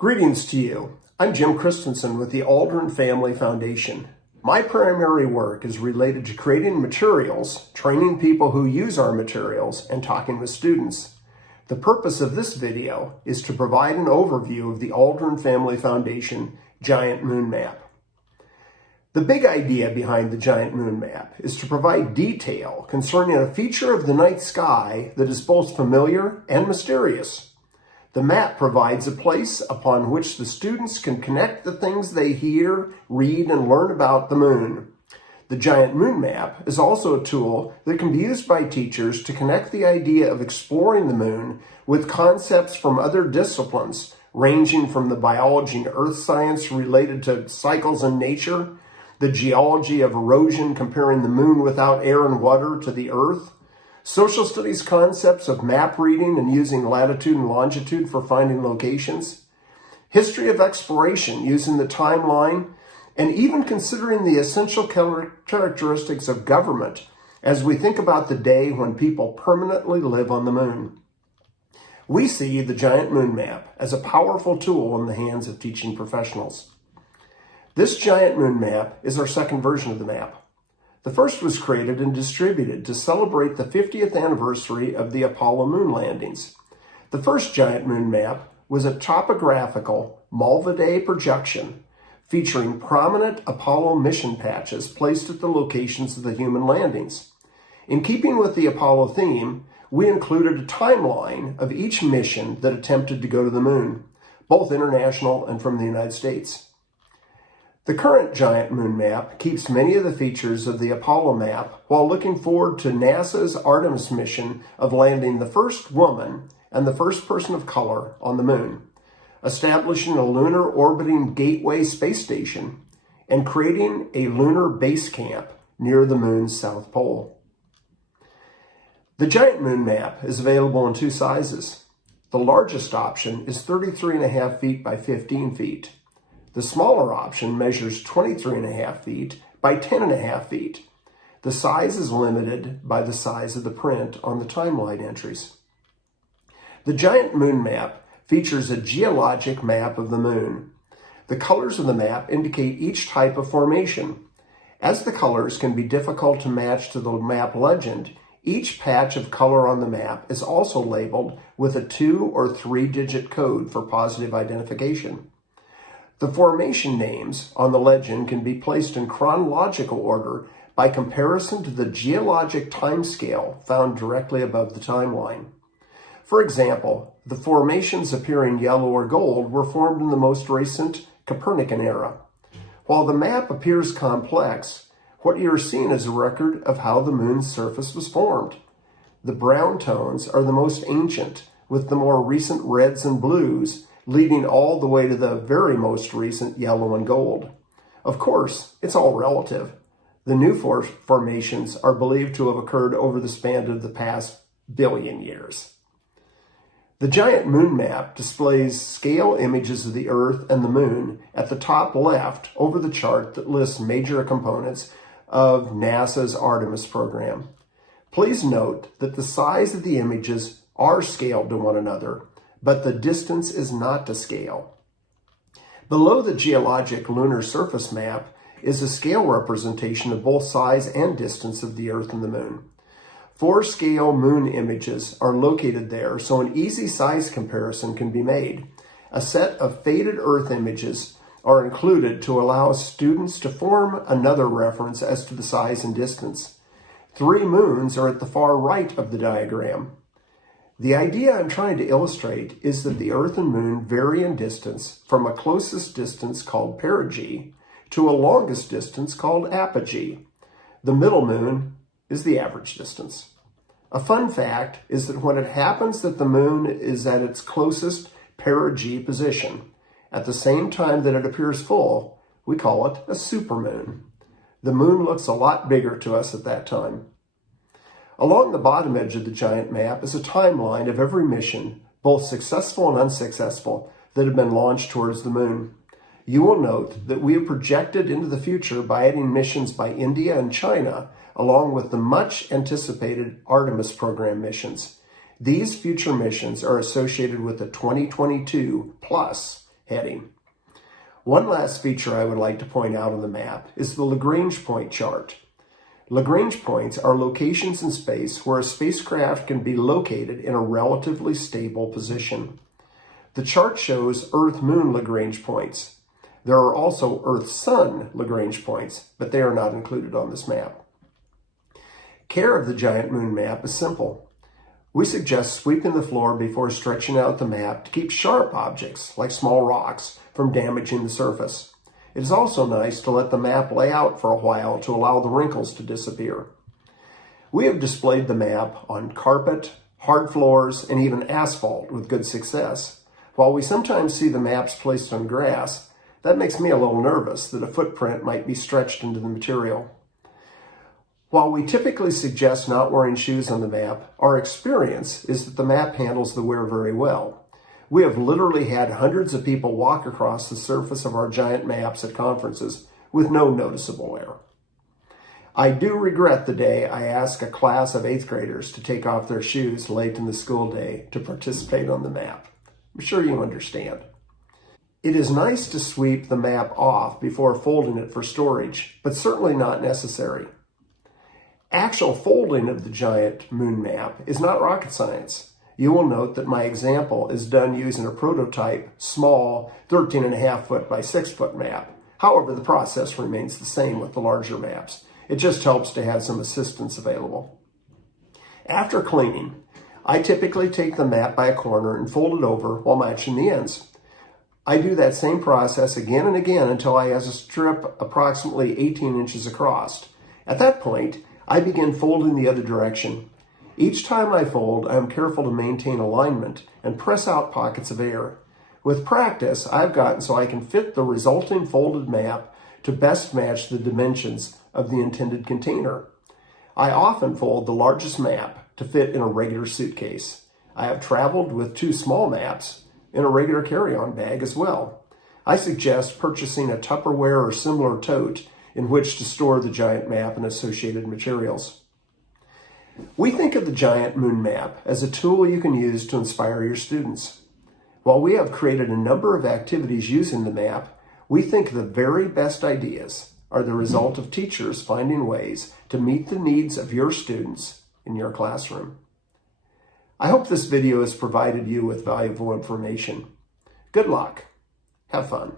Greetings to you. I'm Jim Christensen with the Aldrin Family Foundation. My primary work is related to creating materials, training people who use our materials, and talking with students. The purpose of this video is to provide an overview of the Aldrin Family Foundation Giant Moon Map. The big idea behind the Giant Moon Map is to provide detail concerning a feature of the night sky that is both familiar and mysterious. The map provides a place upon which the students can connect the things they hear, read, and learn about the moon. The Giant Moon Map is also a tool that can be used by teachers to connect the idea of exploring the moon with concepts from other disciplines, ranging from the biology and earth science related to cycles in nature, the geology of erosion comparing the moon without air and water to the earth, social studies concepts of map reading and using latitude and longitude for finding locations, history of exploration using the timeline, and even considering the essential characteristics of government as we think about the day when people permanently live on the moon. We see the Giant Moon Map as a powerful tool in the hands of teaching professionals. This Giant Moon Map is our second version of the map. The first was created and distributed to celebrate the 50th anniversary of the Apollo moon landings. The first Giant Moon Map was a topographical Malvade projection featuring prominent Apollo mission patches placed at the locations of the human landings. In keeping with the Apollo theme, we included a timeline of each mission that attempted to go to the moon, both international and from the United States. The current Giant Moon Map keeps many of the features of the Apollo map while looking forward to NASA's Artemis mission of landing the first woman and the first person of color on the moon, establishing a lunar orbiting gateway space station, and creating a lunar base camp near the moon's south pole. The Giant Moon Map is available in two sizes. The largest option is 33.5 feet by 15 feet. The smaller option measures 23.5 feet by 10.5 feet. The size is limited by the size of the print on the timeline entries. The Giant Moon Map features a geologic map of the moon. The colors of the map indicate each type of formation. As the colors can be difficult to match to the map legend, each patch of color on the map is also labeled with a 2 or 3-digit code for positive identification. The formation names on the legend can be placed in chronological order by comparison to the geologic timescale found directly above the timeline. For example, the formations appearing yellow or gold were formed in the most recent Copernican era. While the map appears complex, what you are seeing is a record of how the moon's surface was formed. The brown tones are the most ancient, with the more recent reds and blues leading all the way to the very most recent yellow and gold. Of course, it's all relative. The new formations are believed to have occurred over the span of the past billion years. The Giant Moon Map displays scale images of the Earth and the Moon at the top left over the chart that lists major components of NASA's Artemis program. Please note that the size of the images are scaled to one another, but the distance is not to scale. Below the geologic lunar surface map is a scale representation of both size and distance of the Earth and the Moon. 4 scale moon images are located there, so an easy size comparison can be made. A set of faded Earth images are included to allow students to form another reference as to the size and distance. 3 moons are at the far right of the diagram. The idea I'm trying to illustrate is that the Earth and Moon vary in distance from a closest distance called perigee to a longest distance called apogee. The middle moon is the average distance. A fun fact is that when it happens that the moon is at its closest perigee position, at the same time that it appears full, we call it a supermoon. The moon looks a lot bigger to us at that time. Along the bottom edge of the giant map is a timeline of every mission, both successful and unsuccessful, that have been launched towards the moon. You will note that we have projected into the future by adding missions by India and China, along with the much anticipated Artemis program missions. These future missions are associated with the 2022 plus heading. One last feature I would like to point out on the map is the Lagrange point chart. Lagrange points are locations in space where a spacecraft can be located in a relatively stable position. The chart shows Earth-Moon Lagrange points. There are also Earth-Sun Lagrange points, but they are not included on this map. Care of the giant moon map is simple. We suggest sweeping the floor before stretching out the map to keep sharp objects, like small rocks, from damaging the surface. It is also nice to let the map lay out for a while to allow the wrinkles to disappear. We have displayed the map on carpet, hard floors, and even asphalt with good success. While we sometimes see the maps placed on grass, that makes me a little nervous that a footprint might be stretched into the material. While we typically suggest not wearing shoes on the map, our experience is that the map handles the wear very well. We have literally had hundreds of people walk across the surface of our giant maps at conferences with no noticeable wear. I do regret the day I asked a class of 8th graders to take off their shoes late in the school day to participate on the map. I'm sure you understand. It is nice to sweep the map off before folding it for storage, but certainly not necessary. Actual folding of the giant moon map is not rocket science. You will note that my example is done using a prototype, small 13.5 foot by 6 foot map. However, the process remains the same with the larger maps. It just helps to have some assistance available. After cleaning, I typically take the map by a corner and fold it over while matching the ends. I do that same process again and again until I have a strip approximately 18 inches across. At that point, I begin folding the other direction. Each time I fold, I am careful to maintain alignment and press out pockets of air. With practice, I've gotten so I can fit the resulting folded map to best match the dimensions of the intended container. I often fold the largest map to fit in a regular suitcase. I have traveled with 2 small maps in a regular carry-on bag as well. I suggest purchasing a Tupperware or similar tote in which to store the giant map and associated materials. We think of the giant moon map as a tool you can use to inspire your students. While we have created a number of activities using the map, we think the very best ideas are the result of teachers finding ways to meet the needs of your students in your classroom. I hope this video has provided you with valuable information. Good luck. Have fun.